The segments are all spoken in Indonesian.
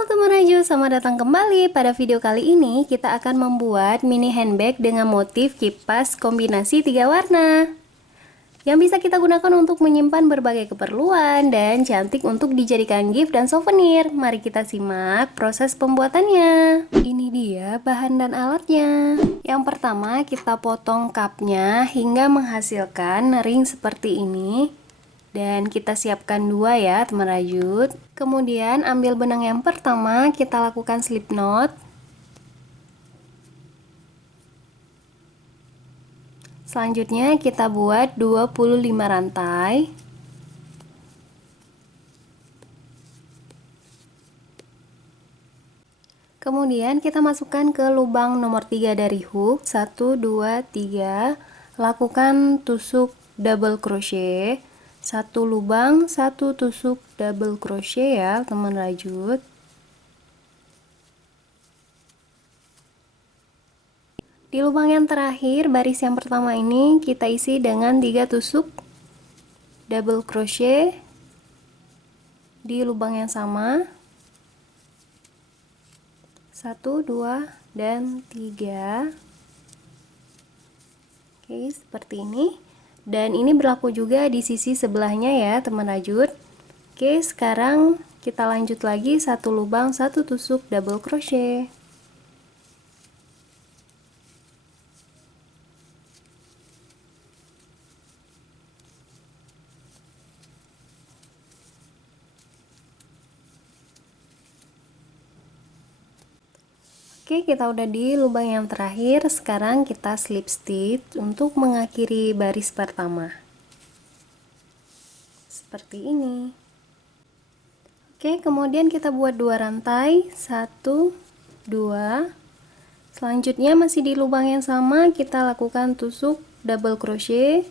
Halo teman Raju, selamat datang kembali. Pada video kali ini kita akan membuat mini handbag dengan motif kipas kombinasi 3 warna yang bisa kita gunakan untuk menyimpan berbagai keperluan dan cantik untuk dijadikan gift dan souvenir. Mari kita simak proses pembuatannya. Ini dia bahan dan alatnya. Yang pertama kita potong cupnya hingga menghasilkan ring seperti ini. Dan kita siapkan 2 ya teman rajut. Kemudian ambil benang yang pertama, kita lakukan slip knot. Selanjutnya kita buat 25 rantai. Kemudian kita masukkan ke lubang nomor 3 dari hook. 1, 2, 3. Lakukan tusuk double crochet. 1 lubang, 1 tusuk double crochet ya teman rajut. Di lubang yang terakhir, baris yang pertama ini kita isi dengan 3 tusuk double crochet di lubang yang sama. 1, 2, dan 3. Oke, seperti ini. Dan ini berlaku juga di sisi sebelahnya ya teman rajut. Oke, sekarang kita lanjut lagi 1 lubang 1 tusuk double crochet. Oke, kita udah di lubang yang terakhir. Sekarang kita slip stitch untuk mengakhiri baris pertama. Seperti ini. Oke, kemudian kita buat 2 rantai, 1, 2. Selanjutnya masih di lubang yang sama, kita lakukan tusuk double crochet.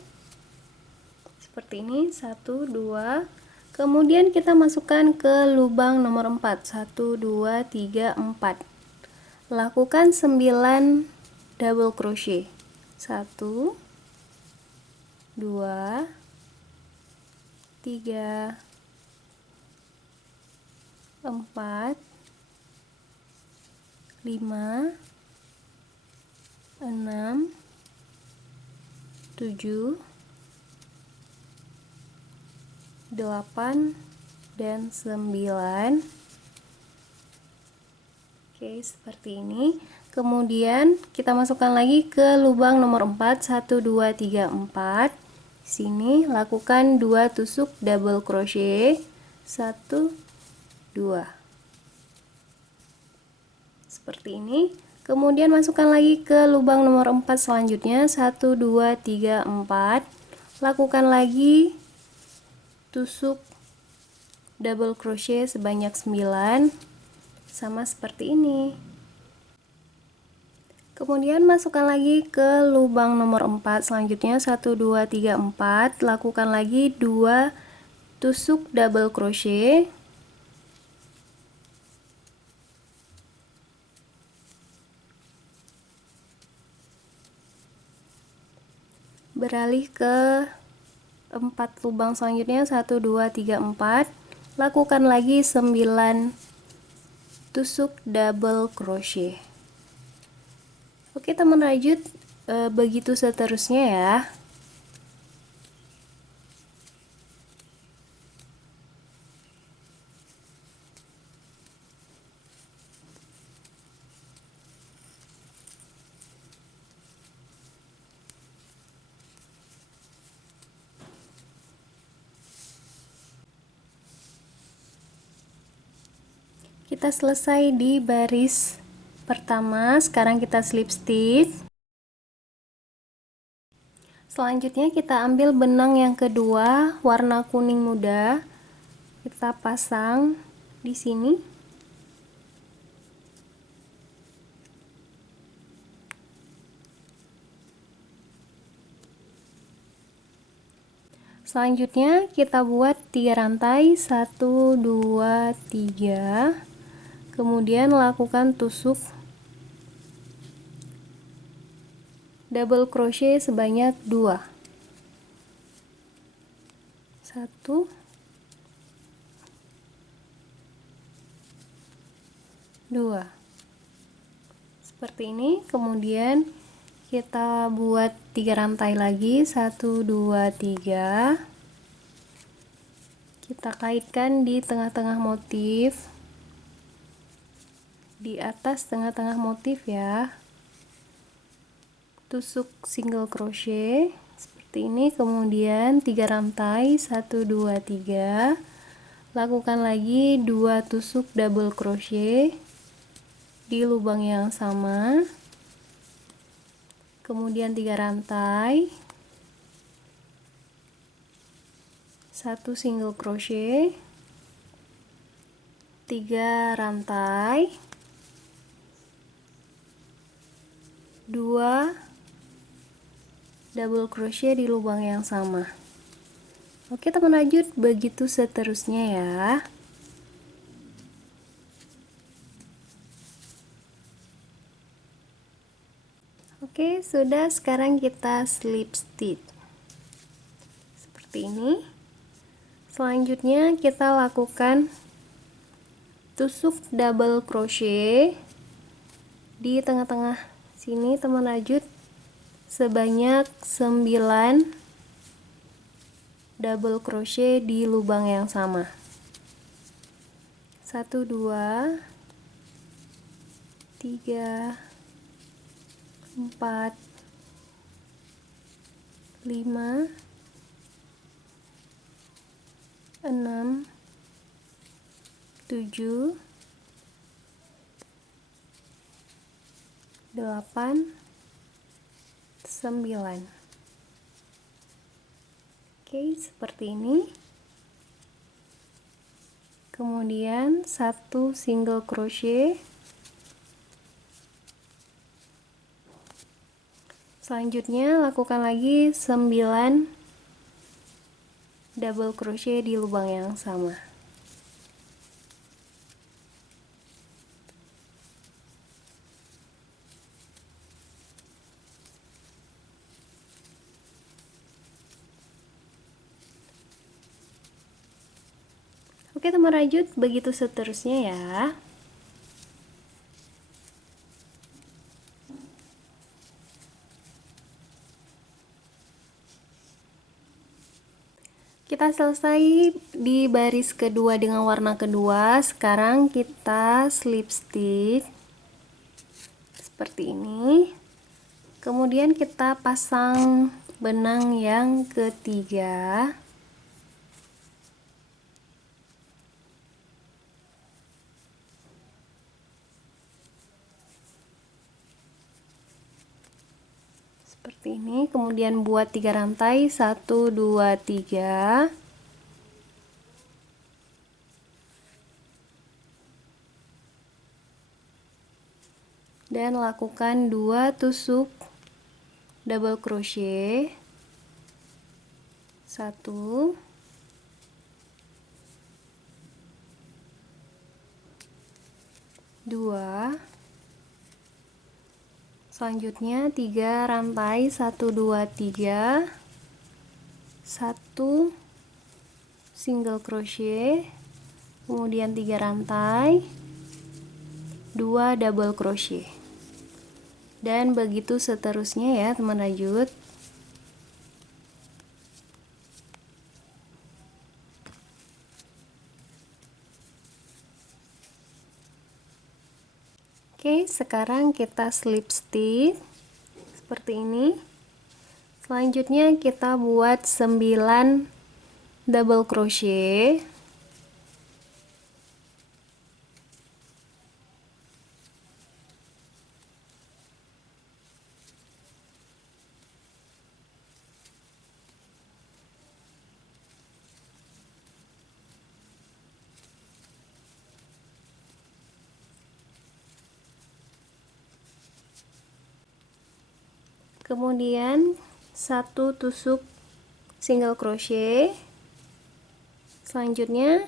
Seperti ini, 1, 2. Kemudian kita masukkan ke lubang nomor 4, 1, 2, 3, 4. Lakukan 9 double crochet. 1, 2, 3, 4, 5, 6, 7, 8, dan 9. Oke, seperti ini. Kemudian kita masukkan lagi ke lubang nomor 4, 1, 2, 3, 4. Sini lakukan 2 tusuk double crochet. 1, 2. Seperti ini. Kemudian masukkan lagi ke lubang nomor 4 selanjutnya. 1, 2, 3, 4. Lakukan lagi tusuk double crochet sebanyak 9. Sama seperti ini. Kemudian masukkan lagi ke lubang nomor 4 selanjutnya. 1, 2, 3, 4. Lakukan lagi 2 tusuk double crochet. Beralih ke 4 lubang selanjutnya. 1, 2, 3, 4. Lakukan lagi 9 tusuk double crochet. Oke teman rajut, begitu seterusnya ya. Kita selesai di baris pertama. Sekarang kita slip stitch. Selanjutnya kita ambil benang yang kedua warna kuning muda. Kita pasang di sini. Selanjutnya kita buat 3 rantai, 1, 2, 3. Kemudian lakukan tusuk double crochet sebanyak 2. 1, 2 seperti ini. Kemudian kita buat 3 rantai lagi, 1 2 3. Kita kaitkan di tengah-tengah motif, di atas tengah-tengah motif ya. Tusuk single crochet seperti ini, kemudian 3 rantai, 1 2 3. Lakukan lagi 2 tusuk double crochet di lubang yang sama, kemudian 3 rantai, 1 single crochet, 3 rantai, 2 double crochet di lubang yang sama. Oke teman rajut, begitu seterusnya ya. Oke, sudah. Sekarang kita slip stitch seperti ini. Selanjutnya kita lakukan tusuk double crochet di tengah-tengah sini teman rajut sebanyak 9 double crochet di lubang yang sama. 1 2 3 4 5 6 7 8 9. Oke, seperti ini. Kemudian 1 single crochet. Selanjutnya lakukan lagi 9 double crochet di lubang yang sama. Oke teman rajut, begitu seterusnya ya. Kita selesai di baris kedua dengan warna kedua. Sekarang kita slip stitch seperti ini. Kemudian kita pasang benang yang ketiga. Seperti ini, kemudian buat 3 rantai, 1 2 3. Dan lakukan 2 tusuk double crochet. 1 2. Selanjutnya 3 rantai, 1 2 3, 1 single crochet, kemudian 3 rantai, 2 double crochet, dan begitu seterusnya ya teman rajut. Oke, sekarang kita slip stitch seperti ini. Selanjutnya kita buat 9 double crochet. Kemudian 1 tusuk single crochet. Selanjutnya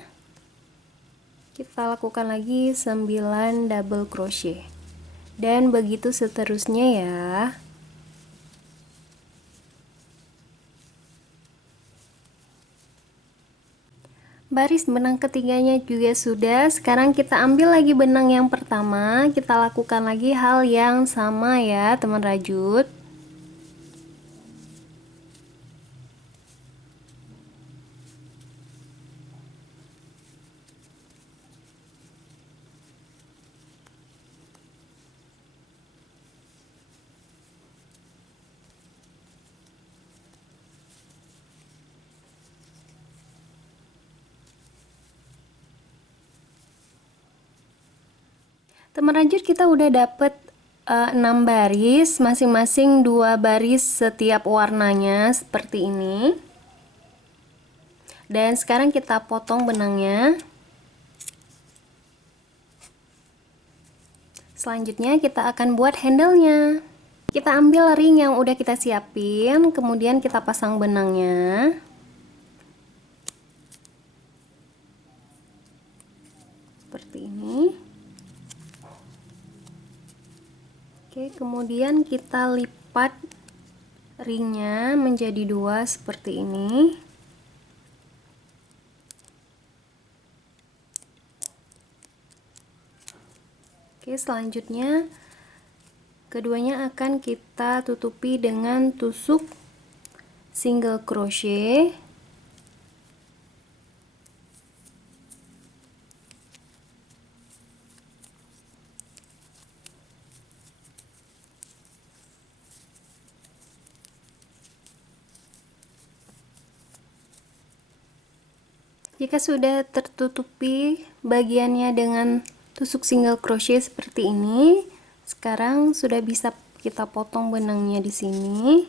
kita lakukan lagi 9 double crochet, dan begitu seterusnya ya. Baris benang ketiganya juga sudah. Sekarang kita ambil lagi benang yang pertama, kita lakukan lagi hal yang sama ya teman rajut. Teman rajut, kita udah dapet 6 baris, masing-masing 2 baris setiap warnanya seperti ini. Dan sekarang kita potong benangnya. Selanjutnya kita akan buat handle-nya. Kita ambil ring yang udah kita siapin, kemudian kita pasang benangnya. Seperti ini. Oke, kemudian kita lipat ringnya menjadi 2 seperti ini. Oke, selanjutnya keduanya akan kita tutupi dengan tusuk single crochet. Jika sudah tertutupi bagiannya dengan tusuk single crochet seperti ini, sekarang sudah bisa kita potong benangnya di sini.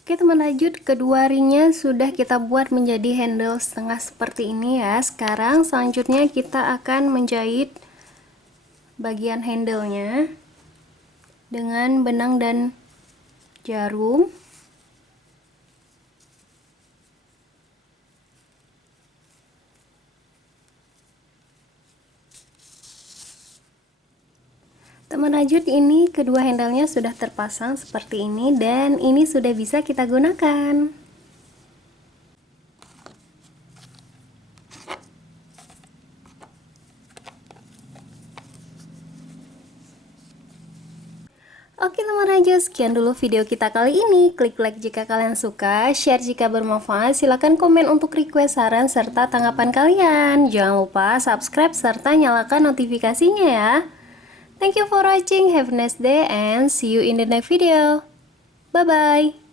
Oke teman rajut, kedua ringnya sudah kita buat menjadi handle setengah seperti ini ya. Sekarang selanjutnya kita akan menjahit bagian handle-nya dengan benang dan jarum. Teman rajut, ini kedua handle-nya sudah terpasang seperti ini dan ini sudah bisa kita gunakan. Oke teman rajut, sekian dulu video kita kali ini. Klik like jika kalian suka, share jika bermanfaat, silahkan komen untuk request saran serta tanggapan kalian. Jangan lupa subscribe serta nyalakan notifikasinya ya. Thank you for watching, have a nice day and see you in the next video. Bye bye.